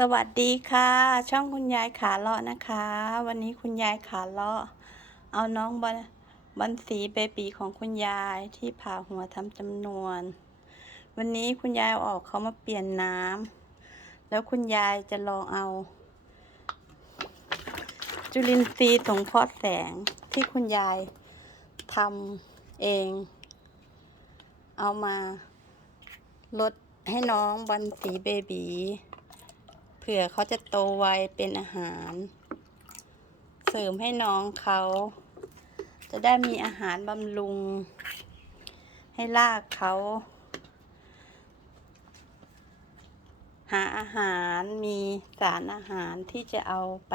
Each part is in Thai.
สวัสดีค่ะ ช่องคุณยายขาเลาะนะคะ วันนี้คุณยายขาเลาะ เอาน้องบอนบันสีเบบีของคุณยายที่ผ่าหัวทำจำนวน วันนี้คุณยายออกเขามาเปลี่ยนน้ำแล้วคุณยายจะลองเอา จุลินทรีย์สงเคราะห์แสงที่คุณยายทำเอง เอามาลดให้น้องบันสีเบบี ผื่อเขาจะโตไวเป็นอาหาร เสริมให้น้องเขา จะได้มีอาหารบำรุง ให้ลากเขา หาอาหารมีสารอาหารที่จะเอาไป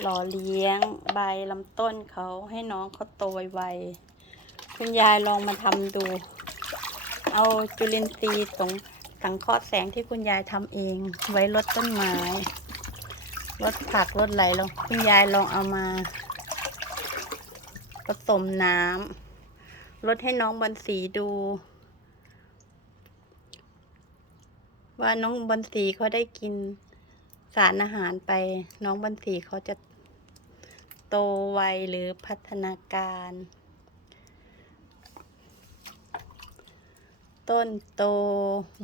หล่อเลี้ยงใบลำต้นเขาให้น้องเขาโตไวๆคุณยายลองมาทำดู เอาจุลินทรีย์สง สังเคราะห์แสงที่คุณยายทำเอง ไว้ลดต้นไม้ลดผักลดไหลลงคุณยายลองเอามาผสมน้ำลดให้น้องบอลสีดู ว่าน้องบอลสีเขาได้กินสารอาหารไป น้องบอลสีเขาจะโตไวหรือพัฒนาการ ต้นโต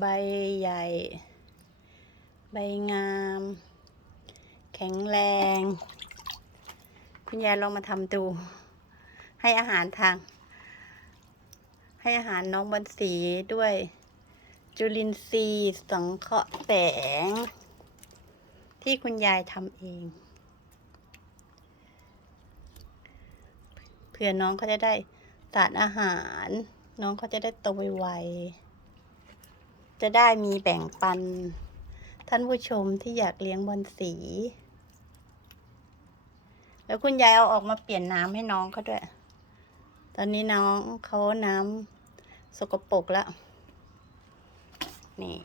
ใบใหญ่ ใบงาม แข็งแรง คุณยายลองมาทำดู ให้อาหารทาง ให้อาหารน้องบอลสีด้วย จุลินทรีย์สังเคราะห์แสง ที่คุณยายทำเอง เพื่อน้องเขาจะได้สารอาหาร น้องเขาจะได้โตไวๆจะได้มีแบ่งปัน ท่านผู้ชมที่อยากเลี้ยงบอลสี แล้วคุณยายเอาออกมาเปลี่ยนน้ำให้น้องเขาด้วย ตอนนี้น้องเขาน้ำสกปรกแล้ว นี่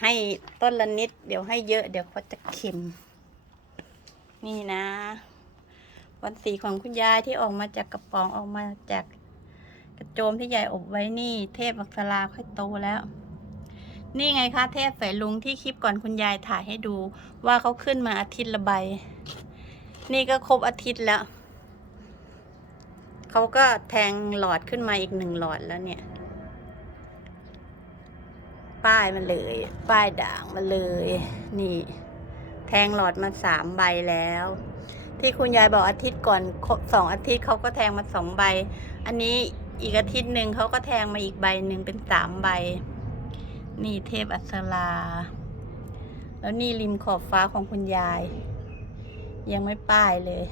ให้ต้นละนิด เดี๋ยวให้เยอะ เดี๋ยวเขาจะเค็ม นี่นะวันสีของคุณยายที่ออกมาจากกระป๋องออกมาจาก กระโจมที่ยายอบไว้นี่ เทพอักษราค่อยโตแล้ว นี่ไงคะเทพสายลุงที่คลิปก่อนคุณยายถ่ายให้ดู ว่าเขาขึ้นมาอาทิตย์ละใบ นี่ก็ครบอาทิตย์แล้ว เขาก็แทงหลอดขึ้นมาอีกหนึ่งหลอดแล้วเนี่ย ป้ายมาเลย ป้ายด่างมาเลย นี่ แทงหลอดมาสามใบแล้วที่คุณยายบอกอาทิตย์ก่อนสองอาทิตย์เขาก็แทงมาสองใบ อันนี้ อีกอาทิตย์หนึ่งเขาก็แทงมาอีกใบหนึ่งเป็นสามใบ นี่เทพอัศราแล้วนี่ริมขอบฟ้าของคุณยาย ยังไม่ป้ายเลย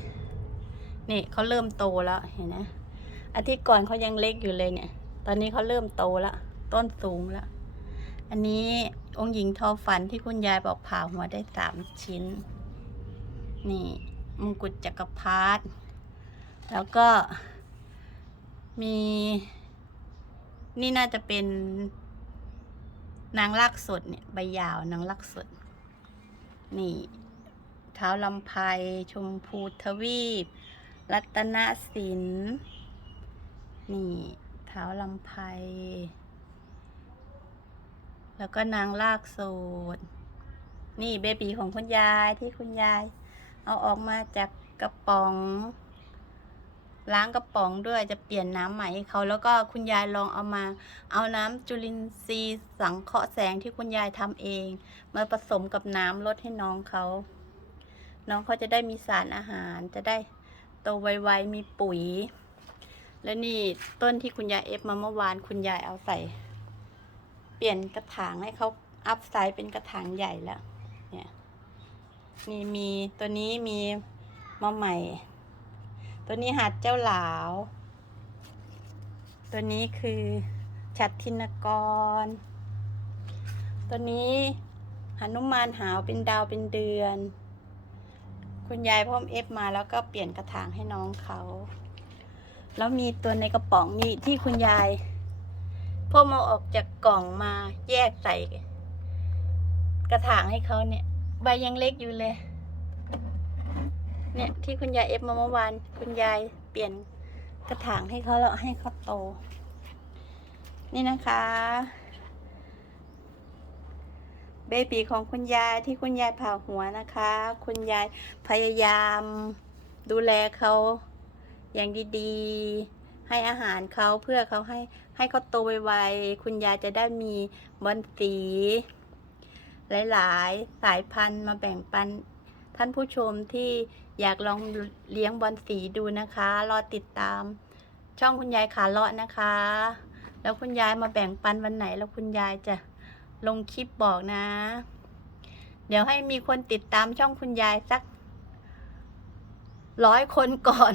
นี่เขาเริ่มโตแล้วเห็นไหมอาทิตย์ก่อนเขายังเล็กอยู่เลยเนี่ย ตอนนี้เขาเริ่มโตแล้ว ต้นสูงแล้ว อันนี้องค์หญิงทอฝันที่คุณยายบอกผ่าหัวได้สามชิ้น นี่มงกุฎจักรพรรดิแล้วก็ มี นี่น่าจะเป็น นางลักสดเนี่ยใบยาวนางลักสด นี่เท้าลำไพชมพูทวีป รัตนศิลป์นี่เท้าลำไพแล้วก็นางลากสดนี่เบบีของคุณยายที่คุณยาย เอาออกมาจากกระป๋อง ล้างกระป๋องด้วยจะเปลี่ยนน้ำใหม่ให้เขาแล้วก็คุณยายลองเอามา เอาน้ำจุลินทรีย์สังเคราะห์แสงที่คุณยายทำเอง มาผสมกับน้ำลดให้น้องเขา น้องเขาจะได้มีสารอาหารจะได้โตไวๆมีปุ๋ย แล้วนี่ต้นที่คุณยายเอฟมาเมื่อวานคุณยายเอาใส่ เปลี่ยนกระถางให้เขาอัพไซส์เป็นกระถางใหญ่แล้ว เนี่ย นี่มีตัวนี้มีมาใหม่ ตัวนี้หัดเจ้าหลาว ตัวนี้คือชัดทินกร ตัวนี้หนุมานหาวเป็นดาวเป็นเดือน คุณยายพ่อมเอฟมาแล้วก็เปลี่ยนกระถางให้น้องเขา แล้วมีตัวในกระป๋องมีที่คุณยายพ่อมาออกจากกล่องมาแยกใส่ กระถางให้เขาเนี่ย ใบยังเล็กอยู่เลย เนี่ยที่คุณยายเอฟมาเมื่อวาน คุณยายเปลี่ยนกระถางให้เขาแล้วให้เขาโต นี่นะคะ เบบีของคุณยายที่คุณยายผ่าหัวนะคะ คุณยายพยายามดูแลเขาอย่างดีๆ ให้อาหารเขาเพื่อเขาให้ให้เขาโตไวๆ คุณยายจะได้มีบอลสี หลายๆ สายพันธุ์มาแบ่งปัน ท่านผู้ชมที่อยากลองเลี้ยงบอลสีดูนะคะ รอติดตาม ช่องคุณยายขาเลาะนะคะ แล้วคุณยายมาแบ่งปันวันไหน แล้วคุณยายจะลงคลิปบอกนะ เดี๋ยวให้มีคนติดตามช่องคุณยายสักร้อยคนก่อน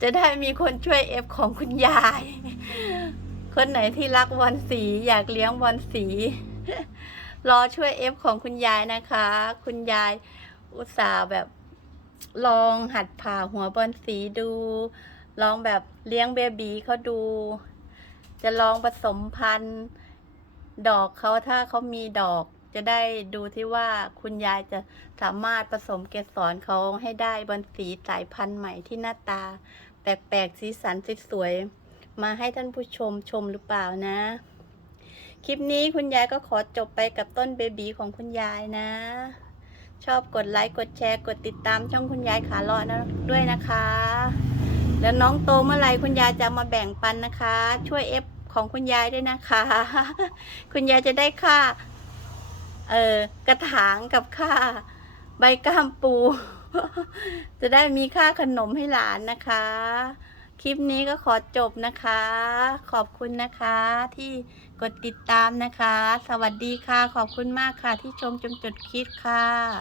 จะได้มีคนช่วยเอฟของคุณยาย คนไหนที่รักบอลสีอยากเลี้ยงบอลสี รอช่วยเอฟของคุณยายนะคะ คุณยายอุตส่าห์แบบลองหัดผ่าหัวบอลสีดู ลองแบบเลี้ยงเบบีเขาดู จะลองผสมพันธุ์ ดอกเขาถ้าเขามีดอก จะได้ดูที่ว่าคุณยายจะสามารถผสมเกสรเขาให้ได้บอลสีสายพันธุ์ใหม่ที่หน้าตา แปลกๆสีสันสวยๆมาให้ท่านผู้ชมชมหรือเปล่านะ คลิปนี้คุณยายก็ขอจบไปกับต้นเบบีของคุณยายนะ ชอบกดไลค์กดแชร์ กดติดตามช่องคุณยายขาเลาะนะด้วยนะคะ แล้วน้องโตเมื่อไหร่คุณยายจะมาแบ่งปันนะคะ ช่วยเอฟของคุณยายด้วยนะคะ คุณยายจะได้ค่า เออกระถางกับค่า ใบก้ามปู จะได้มีค่าขนมให้หลานนะคะ คลิปนี้ก็ขอจบนะคะ ขอบคุณนะคะที่กดติดตามนะคะ สวัสดีค่ะ ขอบคุณมากค่ะที่ชมจนจดคลิปค่ะ